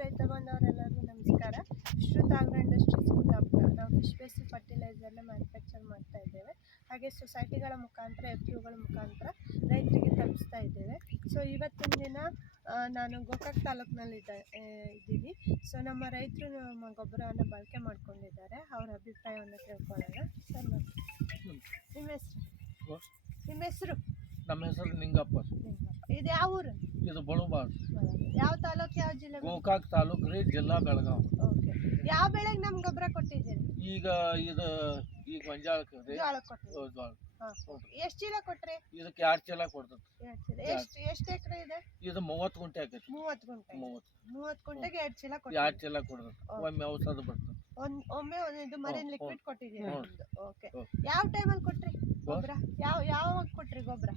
ರೈತ ಬಂದವರೆಲ್ಲರಿಗೂ ನಮಸ್ಕಾರ. ಶ್ರುತ agro industries Kundapura ನಾವು ಫಿಶ್ ಬೇಸಿ ಫರ್ಟಿಲೈಸರ್ನ ಮ್ಯಾನುಫ್ಯಾಕ್ಚರ್ ಮಾಡ್ತಾ ಇದ್ದೇವೆ. ಹಾಗೆ ಸೊಸೈಟಿಗಳ ಮುಖಾಂತರ ಎಫ್ಗಳ ಮುಖಾಂತರ ರೈತರಿಗೆ ತಲುಪಿಸ್ತಾ ಇದ್ದೇವೆ. ಸೊ ಇವತ್ತಿನ ದಿನ ನಾನು ಗೋಕಾಕ್ ತಾಲೂಕಿನಲ್ಲಿದ್ದ ಇದ್ದೀನಿ ಸೊ ನಮ್ಮ ರೈತರು ನಮ್ಮ ಗೊಬ್ಬರವನ್ನು ಬಳಕೆ ಮಾಡ್ಕೊಂಡಿದ್ದಾರೆ. ಅವರ ಅಭಿಪ್ರಾಯವನ್ನು ತಿಳ್ಕೊಳ್ಳೋಣ. ಸರ್ ನಿಮ್ಮ ಹೆಸರು? ನಿಮ್ಮ ಹೆಸರು? ನಮ್ಮ ಹೆಸರು ನಿಂಗಪ್ಪ ಇದು ಯಾವ ಊರು? ಇದು ಬಳುಬಾರ್ ಯಾವ ತಾಲೂಕು ಯಾವ ಜಿಲ್ಲೆ ಗೋಕಾಕ್ ತಾಲೂಕು ರೀ ಜಿಲ್ಲಾ ಬೆಳಗಾವಿ. ಓಕೆ. ಯಾವ ಬೆಳೆಗೆ ನಮ್ಗೆ ಗೊಬ್ಬರ ಕೊಟ್ಟಿದ್ದೀರಿ? ಈಗ ಇದು ಈ ಗೊಂಜಾಳಕ್ಕೆ ರೀ. ಕೊಟ್ಟಿದ್ದೀರಿ. ಜೋಳ ಎಷ್ಟು ಚೀಲ ಕೊಟ್ರಿ? ಇದಕ್ಕೆ ಎರಡು ಚೀಲ ಕೊಡ್ತದೆ ಎಷ್ಟು ಎಷ್ಟು ಎಕರೆ ಇದೆ? ಇದು ಮೂವತ್ತು ಗುಂಟೆ ಆಕೈತಿ ಮೂವತ್ತು ಗುಂಟೆ. ಮೂವತ್ತು. ಮೂವತ್ತು ಗುಂಟೆಗೆ ಎರಡು ಚೀಲ ಎರಡು ಚೀಲ ಕೊಡ್ತದೆ ಹೌದು. ಒಮ್ಮೆ ಔಷಧ ಬರ್ತದೆ. ಒಂದ್ ಒಮ್ಮೆ ಒಂದು ಇದು ಮರಿನ್ ಲಿಕ್ವಿಡ್ ಕೊಟ್ಟಿದ್ದೀರಿ. ಓಕೆ. ಯಾವ ಟೈಮಲ್ಲಿ ಕೊಟ್ರಿ ಗೊಬ್ಬರ? ಯಾವ ಯಾವಾಗ ಕೊಟ್ರಿ ಗೊಬ್ಬರ?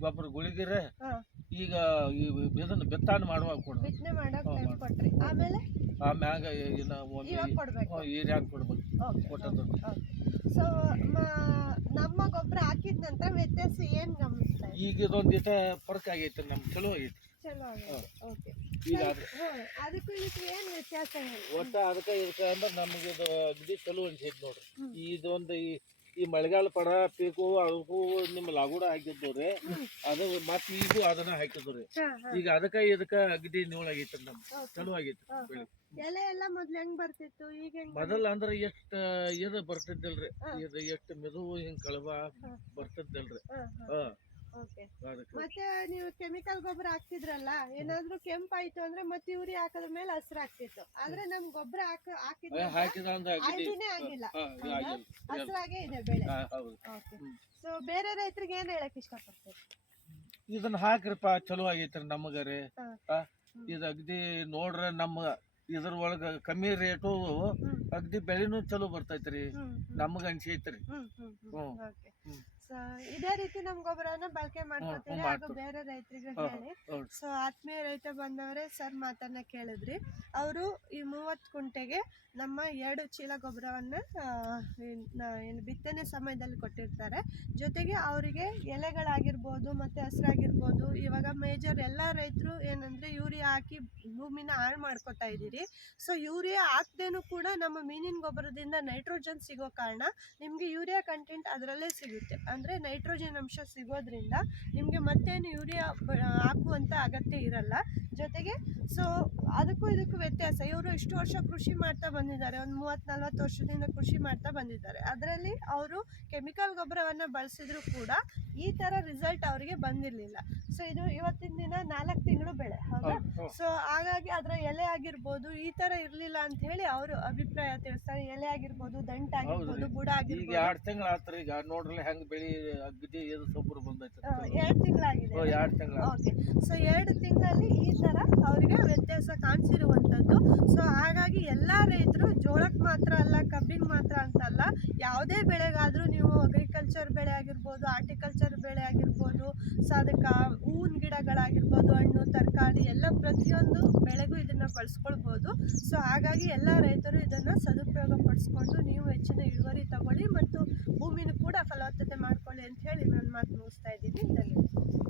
ಗೊಬ್ಬರ ಗುಳಿಗಿರೆ ಹಾಂ. ಈಗ ಈ ಇದನ್ನ ಮಾಡುವಾಗ ಬಿತ್ತನೆ ಮಾಡಕ್ ಹ್ಮ್, ಟೈಮ್ ಆಮೇಲೆ? ಆಮ್ಯಾಗ ಇವಾಗ ಕೊಡ್ಬೇಕು. ಕೊಟ್ಟದ್ದು ಸೊ ನಮ್ಮ ಗೊಬ್ಬರ ಹಾಕಿದ ನಂತರ ವ್ಯತ್ಯಾಸ ಏನು ಗಮನಿಸ್ತಾ ಈಗ ಇದೊಂದು ಇಟ ಫರ್ಕ್ ಆಗೈತೆ ನಮ್ಗೆ ಚಲೋ ಆಗೈತೆ. ಈಗ ಅದು ಅದಕ್ಕೂ ಇದಕ್ಕೆ ಏನ್ ವ್ಯತ್ಯಾಸ ಒಟ್ಟ ಅದಕ್ಕೆ ಇದಕ್ಕೆ ಅಂದ್ರೆ ನಮಗೆ ಇದು ಅಗದಿ ಚಲೋ ಅನ್ಸೈತಿ ನೋಡ್ರಿ. ಇದೊಂದು ಈ ಈ ಮಳೆಗಾಲ ಪಡ ಪೀಕು ಅದಕ್ಕೂ ನಿಮ್ಮ ಲಾಗೂಡ ಹಾಕಿದ್ದು ರೀ ಅದು ಮತ್ತೆ ಈಗ ಅದನ್ನ ಹಾಕಿದ್ದು ರೀ. ಈಗ ಅದಕ್ಕ ಇದಕ್ಕ ಅಗದಿ ನೀವಳ ಆಗೈತಿ ನಮ್. ಚಲೋ ಆಗೈತಿ. ಬೆಳೆ ಎಲೆ ಎಲ್ಲ ಮೊದ್ಲು ಹೆಂಗ್ ಬರ್ತಿತ್ತು ಈಗ ಮೊದಲ ಅಂದ್ರೆ ಎಷ್ಟ ಇದು ಬರ್ತಿದ್ದಿಲ್ರಿ. ಇದು ಎಷ್ಟು ಮೆದುವು ಹಿಂಗ್ ಕಳವ. ಬರ್ತಿದ್ದಿಲ್ರಿ ಹಾ, ಮತ್ತೆ ನೀವು ಕೆಮಿಕಲ್ ಗೊಬ್ಬರ ಹಾಕ್ತಿದ್ರಲ್ಲ ಏನಾದ್ರೂ ಕೆಂಪಾಯ್ತು ಅಂದ್ರೆ ಮತ್ತೆ ಯೂರಿ ಹಾಕದ ಮೇಲೆ ಹಸ್ರು ಆಗ್ತಿತ್ತು. ಆದ್ರೆ ನಮ್ ಗೊಬ್ಬರ ಹಾಕ ಹಾಕಿದ್ರೆ ಆಗಿಲ್ಲ. ಇದು. ಹಸ್ರಾಗೇ ಬೆಳೆ. ಸೊ ಬೇರೆ ರೈತರಿಗೆ ಏನ್ ಹೇಳಕ್ ಇಷ್ಟಪಡ್ತೀರಿ? ಇದನ್ನ ಹಾಕ್ರಿಪ್ಪ ಚಲೋ ಆಗೈತ್ರಿ ನಮಗರೆ. ಇದು ಅಗದಿ ನೋಡ್ರ ನಮ್ಮ ಇದ್ರ ಒಳಗ ಕಮ್ಮಿ ರೇಟು ಅಗ್ದಿ ಬೆಳೆನೂ ಚಲೋ ಬರ್ತೈತ್ರಿ. ನಮಗ ಅನ್ಸೈತ್ರಿ. ಹ್ಮ್. ಇದೇ ರೀತಿ ನಮ್ ಗೊಬ್ಬರನ ಬಳಕೆ ಮಾಡ್ಕೊತೀರಿ ಹಾಗೂ ಬೇರೆ ರೈತರಿಗೆ ಹೇಳಿ. ಸೊ ಆತ್ಮೀಯ ರೈತ ಬಂದವರೇ ಸರ್ ಮಾತನ್ನ ಕೇಳಿದ್ರಿ. ಅವರು ಈ ಮೂವತ್ತು ಕುಂಟೆಗೆ ನಮ್ಮ ಎರಡು ಚೀಲ ಗೊಬ್ಬರವನ್ನ ಏನು ಬಿತ್ತನೆ ಸಮಯದಲ್ಲಿ ಕೊಟ್ಟಿರ್ತಾರೆ. ಜೊತೆಗೆ ಅವರಿಗೆ ಎಲೆಗಳಾಗಿರ್ಬೋದು ಮತ್ತೆ ಹಸಿರಾಗಿರ್ಬೋದು ಇವಾಗ ಮೇಜರ್ ಎಲ್ಲ ರೈತರು ಏನಂದ್ರೆ ಯೂರಿಯಾ ಹಾಕಿ ಭೂಮಿನ ಹಾಳು ಮಾಡ್ಕೊತಾ ಇದ್ದೀರಿ. ಸೊ ಯೂರಿಯಾ ಹಾಕ್ದೇನು ಕೂಡ ನಮ್ಮ ಮೀನಿನ ಗೊಬ್ಬರದಿಂದ ನೈಟ್ರೋಜನ್ ಸಿಗೋ ಕಾರಣ ನಿಮಗೆ ಯೂರಿಯಾ ಕಂಟೆಂಟ್ ಅದರಲ್ಲೇ ಸಿಗುತ್ತೆ. ಅಂದರೆ ನೈಟ್ರೋಜನ್ ಅಂಶ ಸಿಗೋದ್ರಿಂದ ನಿಮಗೆ ಮತ್ತೇನು ಯೂರಿಯಾ ಹಾಕುವಂಥ ಅಗತ್ಯ ಇರಲ್ಲ. ಜೊತೆಗೆ ಸೊ ಅದಕ್ಕೂ ಇದಕ್ಕೂ ವ್ಯತ್ಯಾಸ. ಇವರು ಇಷ್ಟು ವರ್ಷ ಕೃಷಿ ಮಾಡ್ತಾ ಬಂದಿದ್ದಾರೆ ಒಂದು ಮೂವತ್ತು ನಲ್ವತ್ತು ವರ್ಷದಿಂದ ಕೃಷಿ ಮಾಡ್ತಾ ಬಂದಿದ್ದಾರೆ. ಅದರಲ್ಲಿ ಅವರು ಕೆಮಿಕಲ್ ಗೊಬ್ಬರವನ್ನು ಬಳಸಿದ್ರು ಕೂಡ ಈ ಥರ ರಿಸಲ್ಟ್ ಅವರಿಗೆ ಬಂದಿರಲಿಲ್ಲ. ಸೊ ಇದು ಇವತ್ತಿನ ದಿನ ನಾಲ್ಕು ತಿಂಗಳು ಬೆಳೆ ಹೌದಾ. ಸೊ ಹಾಗಾಗಿ ಅದರ ಎಲೆ ಆಗಿರ್ಬೋದು ಈ ಥರ ಇರಲಿಲ್ಲ ಅಂತ ಹೇಳಿ ಅವರು ಅಭಿಪ್ರಾಯ ತಿಳಿಸ್ತಾರೆ. ಎಲೆ ಆಗಿರ್ಬೋದು ದಂಟ ಆಗಿರ್ಬೋದು. ಬುಡ ಆಗಿರ್ಬೋದು. ಎರಡು ತಿಂಗಳ ಆತ್ರಿ ಈಗ ನೋಡ್ರಿ ಹೆಂಗ್ ಬೆಳಿ ಅಗ್ದಿ ಇದು ಸೊಬ್ಬರು ಬಂದೈತೆ. ಎರಡು ತಿಂಗಳಾಗಿದೆ. ಎರಡ್ ತಿಂಗಳ ಓಕೆ ಸೊ ಎರಡು ತಿಂಗಳಲ್ಲಿ ಈ ಥರ ಅವರಿಗೆ ವ್ಯತ್ಯಾಸ ಕಾಣಿಸಿರುವಂಥದ್ದು. ಸೊ ಹಾಗಾಗಿ ಎಲ್ಲ ರೈತರು ಜೋಳಕ್ಕೆ ಮಾತ್ರ ಅಲ್ಲ, ಕಬ್ಬಿಗೆ ಮಾತ್ರ ಅಂತಲ್ಲ, ಯಾವುದೇ ಬೆಳೆಗಾದರೂ ನೀವು ಅಗ್ರಿಕಲ್ಚರ್ ಬೆಳೆ ಆಗಿರ್ಬೋದು ಆರ್ಟಿಕಲ್ಚರ್ ಬೆಳೆ ಆಗಿರ್ಬೋದು ಸೊ ಅದಕ್ಕೆ ಹೂವಿನ ಗಿಡಗಳಾಗಿರ್ಬೋದು, ಹಣ್ಣು, ತರಕಾರಿ ಎಲ್ಲ ಪ್ರತಿಯೊಂದು ಬೆಳೆಗೂ ಇದನ್ನು ಬಳಸ್ಕೊಳ್ಬೋದು. ಸೊ ಹಾಗಾಗಿ ಎಲ್ಲ ರೈತರು ಇದನ್ನು ಸದುಪಯೋಗ ಪಡಿಸ್ಕೊಂಡು ನೀವು ಹೆಚ್ಚಿನ ಇಳುವರಿ ತಗೊಳ್ಳಿ ಮತ್ತು ಭೂಮಿನೂ ಕೂಡ ಫಲವತ್ತತೆ ಮಾಡ್ಕೊಳ್ಳಿ ಅಂತ ಹೇಳಿ ನಾನು ಮಾತು ಮುಗಿಸ್ತಾ ಇದ್ದೀನಿ. ಧನ್ಯವಾದ.